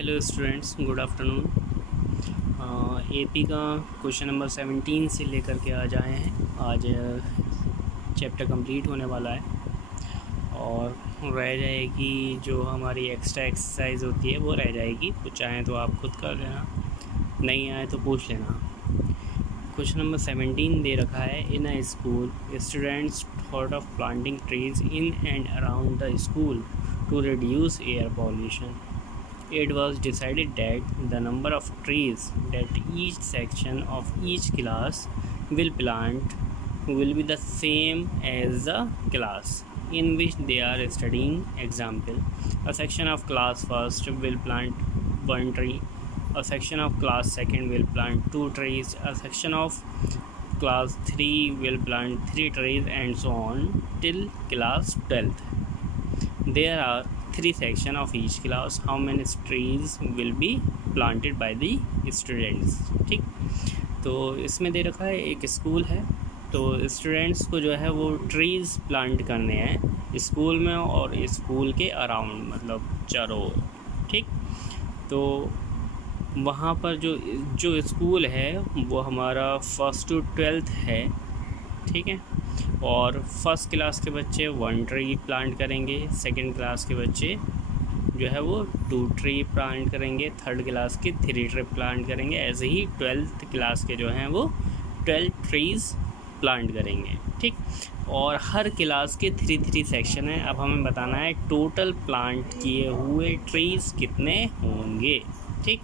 Hello students, good afternoon. AP का question number 17 से लेकर के आज आए हैं। आज चैप्टर कंप्लीट होने वाला है और रह जाएगी जो हमारी एक्स्ट्रा एक्सरसाइज होती है वो रह जाएगी। कुछ चाहें तो आप खुद कर लेना, नहीं आए तो पूछ लेना। क्वेश्चन नंबर 17 दे रखा है, in a school students thought of planting trees in and around the school to reduce air pollution. It was decided that the number of trees that each section of each class will plant will be the same as the class in which they are studying. Example: a section of class first will plant one tree, a section of class second will plant two trees, a section of class 3 will plant 3 trees, and so on till class 12th. There are 3 sections of each class. How many trees will be planted by the students? ठीक, तो इसमें दे रखा है एक school है, तो students को जो है वो ट्रीज़ प्लांट करने हैं स्कूल में और स्कूल के अराउंड, मतलब चारों ओर। ठीक, तो वहाँ पर जो स्कूल है वो हमारा 1st to 12th है। ठीक है, और फर्स्ट क्लास के बच्चे 1 ट्री प्लांट करेंगे, सेकंड क्लास के बच्चे जो है वो 2 ट्री प्लांट करेंगे, थर्ड क्लास के 3 ट्री प्लांट करेंगे। ऐसे ही 12th क्लास के जो हैं वो 12 ट्रीज़ प्लांट करेंगे। ठीक, और हर क्लास के 3 सेक्शन हैं। अब हमें बताना है टोटल प्लांट किए हुए ट्रीज़ कितने होंगे। ठीक,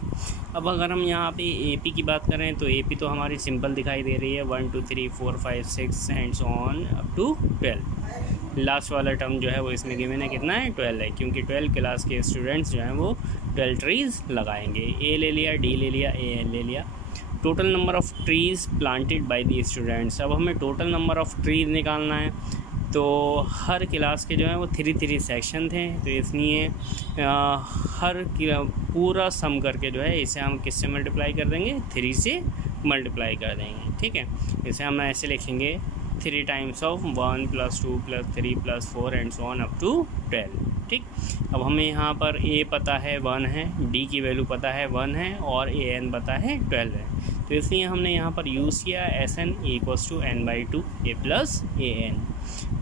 अब अगर हम यहाँ पे एपी की बात करें तो एपी तो हमारी सिंपल दिखाई दे रही है, 1 2 3 4 5 6 and so on up to 12। Last वाला टर्म जो है वो इसमें गिवन है, कितना है 12 है, क्योंकि 12 क्लास के स्टूडेंट्स जो हैं वो 12 ट्रीज़ लगाएंगे। ए ले लिया, डी ले लिया, ए ले लिया। Total number of trees planted by the students. अब हमें टोटल नंबर ऑफ़ ट्रीज़ निकालना है, तो हर क्लास के जो हैं वो 3 सेक्शन थे, तो इसलिए हर पूरा सम करके जो है इसे हम किससे मल्टीप्लाई कर देंगे, 3 से मल्टीप्लाई कर देंगे। ठीक है, इसे हम ऐसे लिखेंगे 3 times of 1 + 2 + 3 + 4 and so on up to 12। ठीक, अब हमें यहाँ पर ए पता है 1 है, डी की वैल्यू पता है 1 है, और ए एन पता है 12 है, तो इसलिए हमने यहाँ पर यूज़ किया SN = n/2 a + an।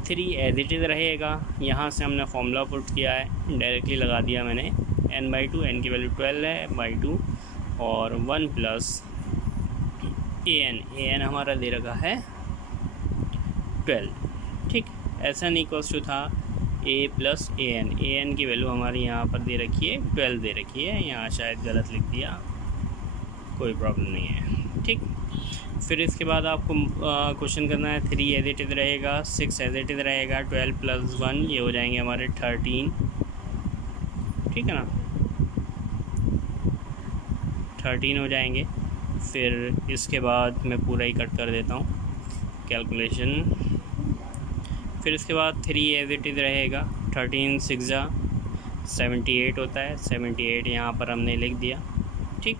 3 as it is रहेगा, यहाँ से हमने फॉर्मूला पुट किया है, डायरेक्टली लगा दिया मैंने। n/2, n की वैल्यू 12 है /2, और 1 + an हमारा दे रखा है 12। ठीक, SN = था a + an की वैल्यू हमारी यहाँ पर दे रखी है 12 दे रखी है, यहाँ शायद गलत लिख दिया, कोई प्रॉब्लम नहीं है। ठीक, फिर इसके बाद आपको क्वेश्चन करना है, 3 एज इट इज़ रहेगा, 6 एज इट इज़ रहेगा, 12 + 1 ये हो जाएंगे हमारे 13। ठीक है ना, 13 हो जाएंगे। फिर इसके बाद मैं पूरा ही कट कर देता हूँ कैलकुलेशन। फिर इसके बाद 3 एज इट इज़ रहेगा, 13 × 6 = 78 होता है, 78 यहाँ पर हमने लिख दिया। ठीक,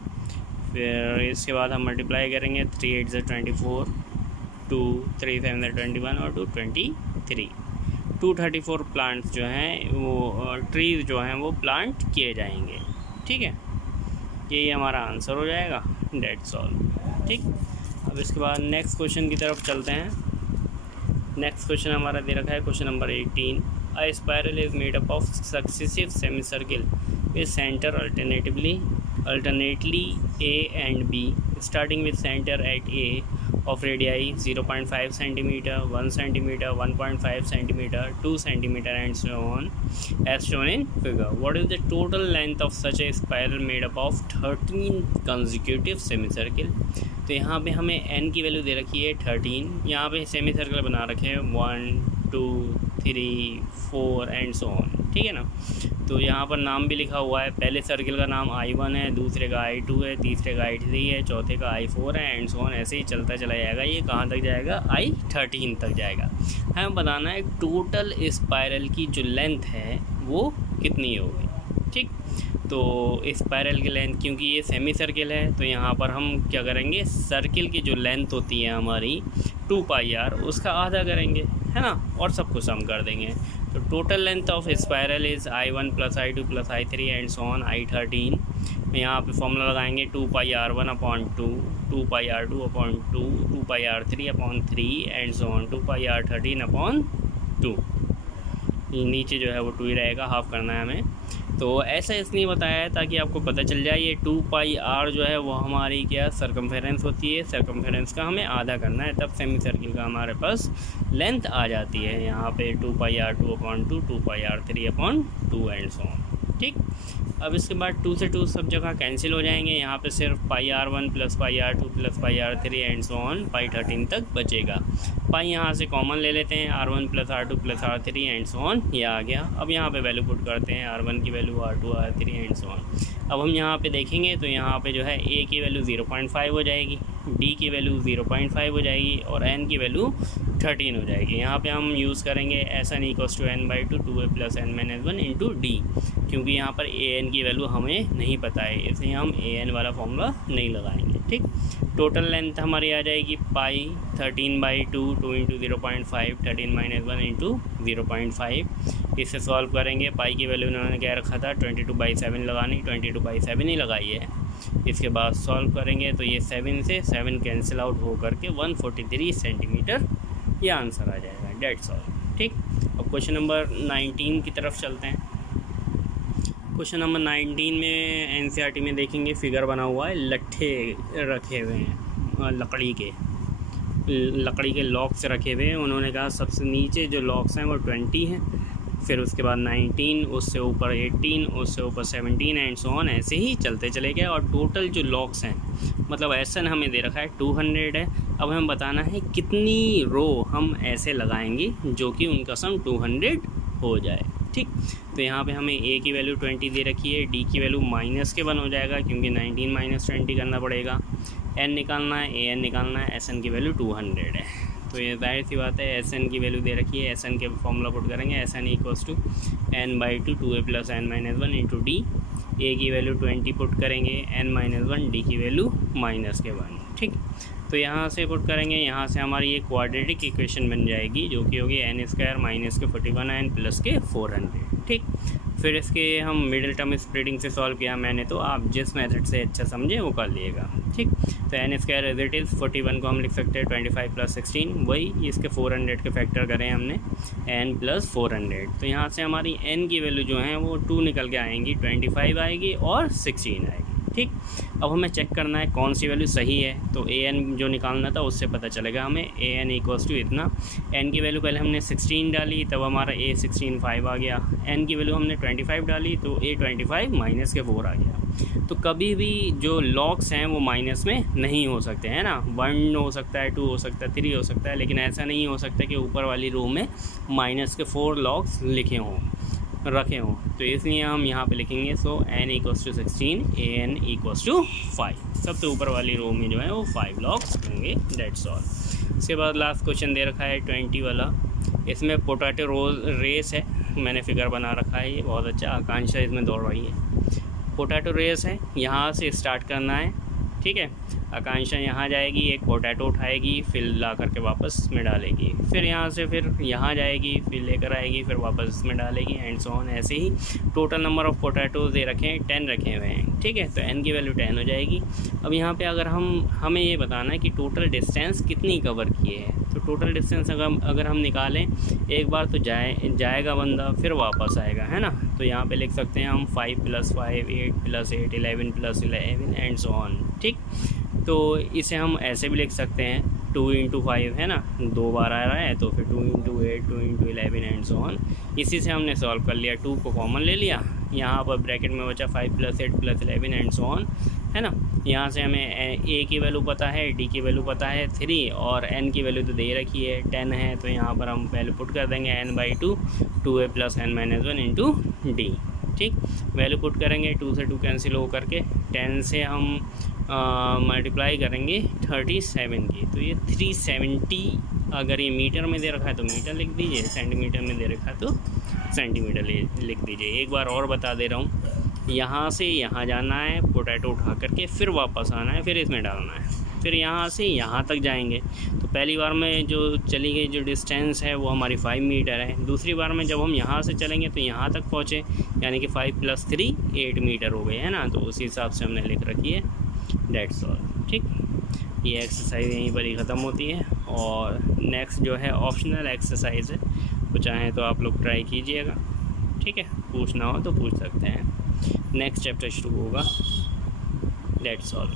फिर इसके बाद हम मल्टीप्लाई करेंगे, 3 × 8 = 24, 2 3 7 = 21 और 2 23। 234 प्लांट्स जो हैं वो ट्रीज़ जो हैं वो प्लांट किए जाएंगे। ठीक है, यही हमारा आंसर हो जाएगा, डेट्स ऑल। ठीक, अब इसके बाद नेक्स्ट क्वेश्चन की तरफ चलते हैं। नेक्स्ट क्वेश्चन हमारा दे रखा है question number 18। A spiral is made up of successive semi circle with centre alternately A and B, starting with center at A of radii 0.5 cm, 1 cm, 1.5 cm, 2 cm and so on as shown in figure. What is the total length of such a spiral made up of 13 consecutive semicircle? तो यहाँ पे हमें n की value दे रखी है 13, यहाँ पे semi circle बना रखे हैं 1 2 3 4 एंड सो ऑन। ठीक है ना, तो यहाँ पर नाम भी लिखा हुआ है, पहले सर्किल का नाम I1 है, दूसरे का I2 है, तीसरे का I3 है, चौथे का I4 है एंड सो ऑन, ऐसे ही चलता चला जाएगा। ये कहाँ तक जाएगा, I13 तक जाएगा। हमें बताना है टोटल स्पायरल की जो लेंथ है वो कितनी होगी। ठीक, तो स्पायरल की लेंथ, क्योंकि ये सेमी सर्किल है तो यहाँ पर हम क्या करेंगे, सर्किल की जो लेंथ होती है हमारी 2πr उसका आधा करेंगे, है ना, और सब कुछ सम कर देंगे। तो total length of spiral is I1 + I2 + I3 and so on I13। यहाँ पे फॉर्मूला लगाएंगे 2πr1/2, 2πr2/2, 2πr3/3 and so on 2πr13/2। नीचे जो है वो 2 ही रहेगा, हाफ करना है हमें। तो ऐसा इसलिए बताया है ताकि आपको पता चल जाए ये 2πr जो है वो हमारी क्या सर्कमफेरेंस होती है, सर्कमफेरेंस का हमें आधा करना है, तब सेमी सर्किल का हमारे पास लेंथ आ जाती है। यहाँ पे 2πr2/2, 2πr3/2 and so on. ठीक, अब इसके बाद 2 से 2 सब जगह कैंसिल हो जाएंगे। यहाँ पे सिर्फ πr1 + πr2 + πr3 and so on π13 तक बचेगा। पाई यहाँ से कॉमन ले लेते हैं, r1 + r2 + r3 and so on, ये आ गया। अब यहाँ पे वैल्यू पुट करते हैं, r1 की value, r2, r3 and so on. अब हम यहाँ पे देखेंगे तो यहाँ पे जो है a की वैल्यू 0.5 हो जाएगी, d की वैल्यू 0.5 हो जाएगी और n की वैल्यू 13 हो जाएगी। यहाँ पे हम यूज़ करेंगे SN = n/2 2a + n - 1 × d, क्योंकि यहाँ पर an की वैल्यू हमें नहीं पता है, इसलिए हम an वाला फॉर्मूला नहीं लगाएंगे। ठीक, टोटल लेंथ हमारी आ जाएगी पाई 13/2, 2 × 0.5, 13 - 1 × 0.5। इससे सॉल्व करेंगे, पाई की वैल्यू उन्होंने क्या रखा था 22/7 लगानी, 22/7 ही लगाई है। इसके बाद सॉल्व करेंगे तो ये 7 से 7 कैंसिल आउट हो करके 143 सेंटीमीटर ये आंसर आ जाएगा। That's all. ठीक, अब क्वेश्चन नंबर 19 की तरफ चलते हैं। क्वेश्चन नंबर 19 में NCERT में देखेंगे फिगर बना हुआ है, लट्ठे रखे हुए हैं लकड़ी के लॉक्स रखे हुए हैं। उन्होंने कहा सबसे नीचे जो लॉक्स हैं वो 20 हैं, फिर उसके बाद 19, उससे ऊपर 18, उससे ऊपर 17 एंड सो ऑन, ऐसे ही चलते चले गए। और टोटल जो लॉक्स हैं, मतलब SN हमें दे रखा है 200 है। अब हमें बताना है कितनी रो हम ऐसे लगाएंगे जो कि उनका सम 200 हो जाए। ठीक, तो यहाँ पे हमें a की वैल्यू 20 दे रखी है, d की वैल्यू -1 हो जाएगा क्योंकि 19 - 20 करना पड़ेगा, n निकालना है, an निकालना है, SN की वैल्यू 200 है। तो ये जाहिर सी बात है SN की वैल्यू दे रखी है, SN के फॉर्मूला पुट करेंगे, SN = n/2 2a + n - 1 × d। a की वैल्यू 20 पुट करेंगे, n - 1, d की वैल्यू -1। ठीक, तो यहाँ से पुट करेंगे, यहाँ से हमारी ये क्वाड्रेटिक इक्वेशन बन जाएगी जो कि होगी n² - -41n + 400। ठीक, फिर इसके हम मिडिल टर्म स्प्लिटिंग से सॉल्व किया मैंने, तो आप जिस मेथड से अच्छा समझे वो कर लीजिएगा। ठीक, तो n² एज इट इज़ 41 को हम लिख सकते हैं 25 + 16, वही इसके 400 के फैक्टर करें हमने, n + 400। तो यहाँ से हमारी n की वैल्यू जो है वो 2 निकल के आएंगी, 25 आएगी और 16 आएगी। ठीक, अब हमें चेक करना है कौन सी वैल्यू सही है, तो an जो निकालना था उससे पता चलेगा हमें। an = इतना, n की वैल्यू पहले हमने 16 डाली, तब हमारा a 16 5 आ गया। n की वैल्यू हमने 25 डाली तो a 25 -4 आ गया। तो कभी भी जो लॉक्स हैं वो माइनस में नहीं हो सकते हैं ना, 1 हो सकता है, 2 हो सकता है, 3 हो सकता है, लेकिन ऐसा नहीं हो सकता कि ऊपर वाली रो में -4 लॉक्स रखे हों। तो इसलिए हम यहाँ पे लिखेंगे सो n = 16, an = 5। सबसे ऊपर वाली रो में जो है वो 5 लॉक्स होंगे। That's all. इसके बाद लास्ट क्वेश्चन दे रखा है 20 वाला, इसमें पोटैटो रेस है, मैंने फिगर बना रखा है, ये बहुत अच्छा, आकांक्षा इसमें दौड़ रही है। पोटैटो रेस है, यहाँ से स्टार्ट करना है। ठीक है, आकांक्षा यहाँ जाएगी, एक पोटैटो उठाएगी, फिर ला करके वापस इसमें डालेगी, फिर यहाँ से फिर यहाँ जाएगी, फिर लेकर आएगी, फिर वापस इसमें डालेगी एंड सो ऑन। ऐसे ही टोटल नंबर ऑफ़ पोटैटोज़ दे रखे हैं 10 रखे हुए हैं। ठीक है, तो n की वैल्यू 10 हो जाएगी। अब यहाँ पे अगर हमें ये बताना है कि टोटल डिस्टेंस कितनी कवर किए हैं, तो टोटल डिस्टेंस अगर हम निकालें, एक बार तो जाएगा बंदा, फिर वापस आएगा, है ना। तो यहाँ पे लिख सकते हैं हम 5 + 5 8 + 8 11 + 11 एंड सो ऑन। ठीक, तो इसे हम ऐसे भी लिख सकते हैं 2 × 5 है ना, 2 बार आ रहा है, तो फिर 2 × 8 2 × 11 एंड सो ऑन। इसी से हमने सॉल्व कर लिया, 2 को कॉमन ले लिया, यहाँ पर ब्रैकेट में बचा 5 + 8 + 11 एंड सो ऑन, है ना। यहाँ से हमें a की वैल्यू पता है, d की वैल्यू पता है 3, और n की वैल्यू तो दे रखी है 10 है, तो यहाँ पर हम वैल्यू पुट कर देंगे n/2 2a + n - 1 × d। ठीक, वैल्यू पुट करेंगे, 2 से 2 कैंसिल हो करके 10 से हम मल्टीप्लाई करेंगे 37 की, तो ये 370, अगर ये मीटर में दे रखा है तो मीटर लिख दीजिए, सेंटीमीटर में दे रखा है तो सेंटीमीटर लिख दीजिए। एक बार और बता दे रहा हूँ, यहाँ से यहाँ जाना है, पोटैटो उठा करके फिर वापस आना है, फिर इसमें डालना है। फिर यहाँ से यहाँ तक जाएंगे। तो पहली बार में जो चली गई जो डिस्टेंस है वो हमारी 5 मीटर है। दूसरी बार में जब हम यहाँ से चलेंगे तो यहाँ तक पहुँचे, यानी कि 5 + 3 8 मीटर हो गए, है ना। तो उसी हिसाब से हमने लिख रखी है, डेट्स ऑल। ठीक, ये एक्सरसाइज यहीं पर ही ख़त्म होती है। और नेक्स्ट जो है ऑप्शनल एक्सरसाइज है, तो चाहें तो आप लोग ट्राई कीजिएगा। ठीक है, पूछना हो तो पूछ सकते हैं। नेक्स्ट चैप्टर शुरू होगा, डेट्स ऑल।